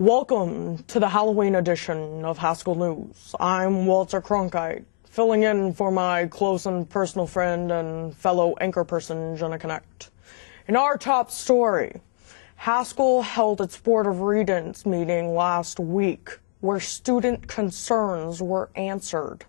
Welcome to the Halloween edition of Haskell News. I'm Walter Cronkite, filling in for my close and personal friend and fellow anchor person, Jenna Connect. In our top story, Haskell held its Board of Regents meeting last week, where student concerns were answered.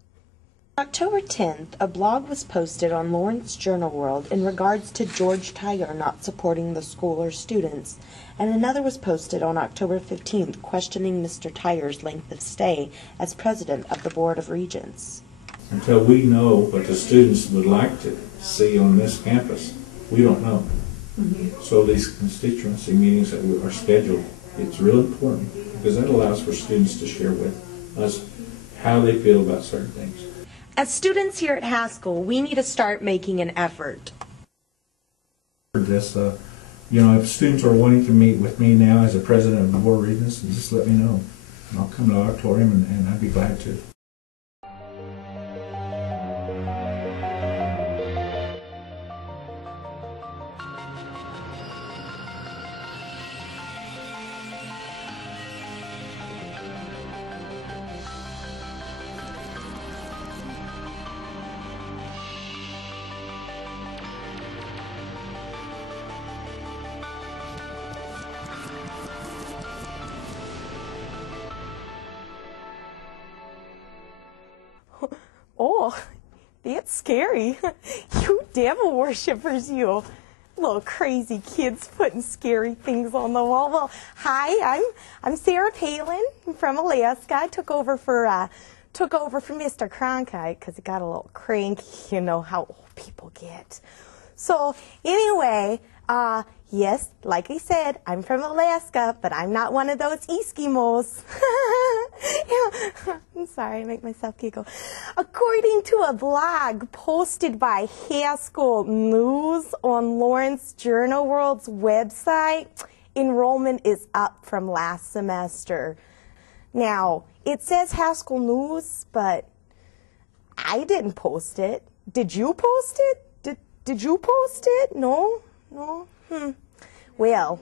October 10th, a blog was posted on Lawrence Journal World in regards to George Tiger not supporting the school or students, and another was posted on October 15th questioning Mr. Tiger's length of stay as president of the Board of Regents. Until we know what the students would like to see on this campus, we don't know. So these constituency meetings that are scheduled, it's real important because that allows for students to share with us how they feel about certain things. As students here at Haskell, we need to start making an effort. This, if students are wanting to meet with me now as a president of the Board of Regents, just let me know. And I'll come to the auditorium and I'd be glad to. Oh, that's scary. You devil worshippers, you little crazy kids putting scary things on the wall. Well, hi, I'm Sarah Palin from Alaska. I took over for Mr. Cronkite because he got a little cranky. You know how old people get. So anyway, yes, like I said, I'm from Alaska, but I'm not one of those Eskimos. I'm sorry, I make myself giggle. According to a blog posted by Haskell News on Lawrence Journal World's website, enrollment is up from last semester. Now, it says Haskell News, but I didn't post it. Did you post it? Did you post it? No? No? Well,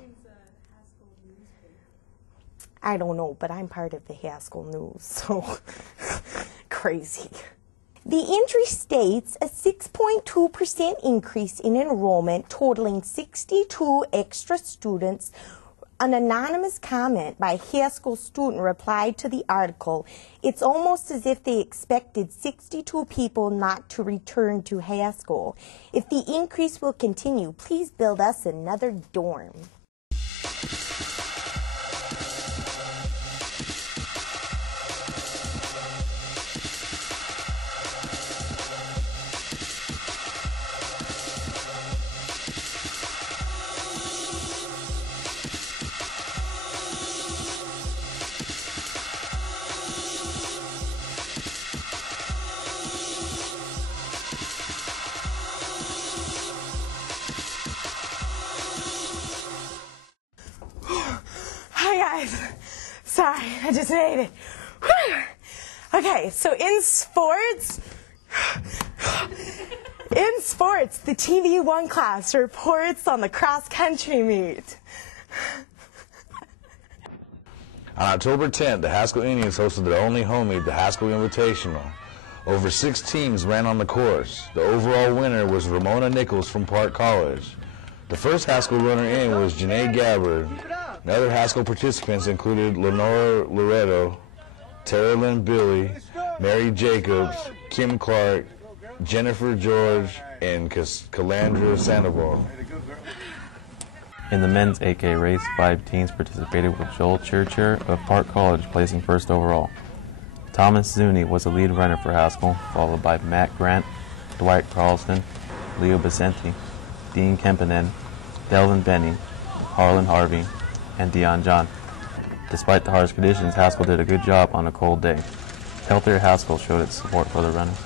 I don't know, but I'm part of the Haskell News, so crazy. The entry states a 6.2% increase in enrollment, totaling 62 extra students. An anonymous comment by Haskell student replied to the article, "It's almost as if they expected 62 people not to return to Haskell. If the increase will continue, please build us another dorm." Hi guys, sorry, I just made it. Whew. Okay, so in sports, the TV1 class reports on the cross-country meet. On October 10th, the Haskell Indians hosted their only home meet, the Haskell Invitational. Over 6 teams ran on the course. The overall winner was Ramona Nichols from Park College. The first Haskell runner in was Janae Gabbard. The other Haskell participants included Lenora Loretto, Tara Lynn Billy, Mary Jacobs, Kim Clark, Jennifer George, and Calandra Sandoval. In the men's 8K race, 5 teams participated, with Joel Churcher of Park College placing first overall. Thomas Zuni was the lead runner for Haskell, followed by Matt Grant, Dwight Carlson, Leo Becenti, Dean Kempinen, Delvin Benny, Harlan Harvey, and Dion John. Despite the harsh conditions, Haskell did a good job on a cold day. Healthier Haskell showed its support for the runners.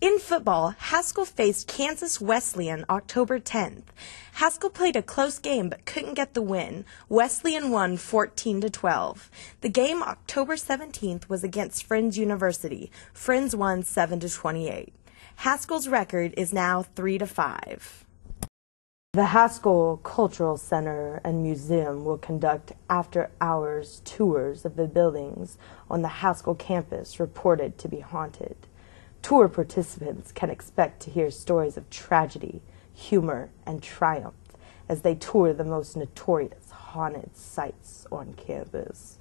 In football, Haskell faced Kansas Wesleyan October 10th. Haskell played a close game but couldn't get the win. Wesleyan won 14-12. The game October 17th was against Friends University. Friends won 7-28. Haskell's record is now 3-5. The Haskell Cultural Center and Museum will conduct after-hours tours of the buildings on the Haskell campus reported to be haunted. Tour participants can expect to hear stories of tragedy, humor, and triumph as they tour the most notorious haunted sites on campus.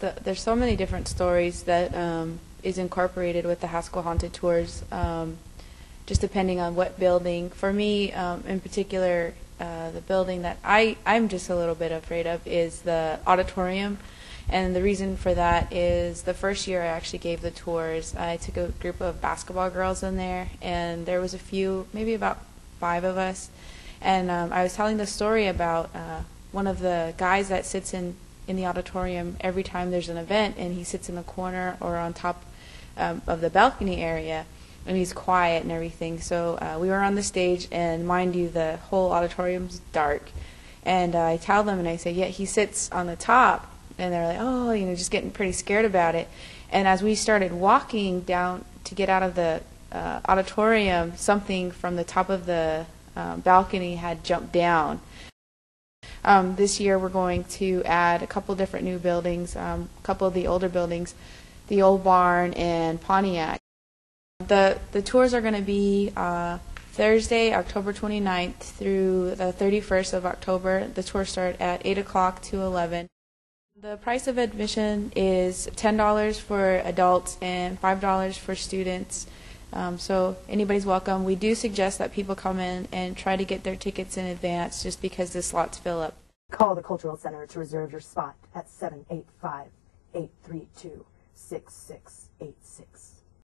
There's so many different stories that is incorporated with the Haskell Haunted Tours, just depending on what building. For me, in particular, the building that I'm just a little bit afraid of is the auditorium. And the reason for that is the first year I actually gave the tours, I took a group of basketball girls in there, and there was a few, maybe about 5 of us. And I was telling the story about one of the guys that sits in the auditorium every time there's an event, and he sits in the corner or on top of the balcony area, and he's quiet and everything. So we were on the stage, and mind you, the whole auditorium's dark. And I tell them, and I say, yeah, he sits on the top. And they're like, oh, you know, just getting pretty scared about it. And as we started walking down to get out of the auditorium, something from the top of the balcony had jumped down. This year we're going to add a couple different new buildings, a couple of the older buildings, the old barn and Pontiac. The tours are going to be Thursday, October 29th through the 31st of October. The tours start at 8 o'clock to 11. The price of admission is $10 for adults and $5 for students. So anybody's welcome. We do suggest that people come in and try to get their tickets in advance just because the slots fill up. Call the Cultural Center to reserve your spot at 785-832-6686.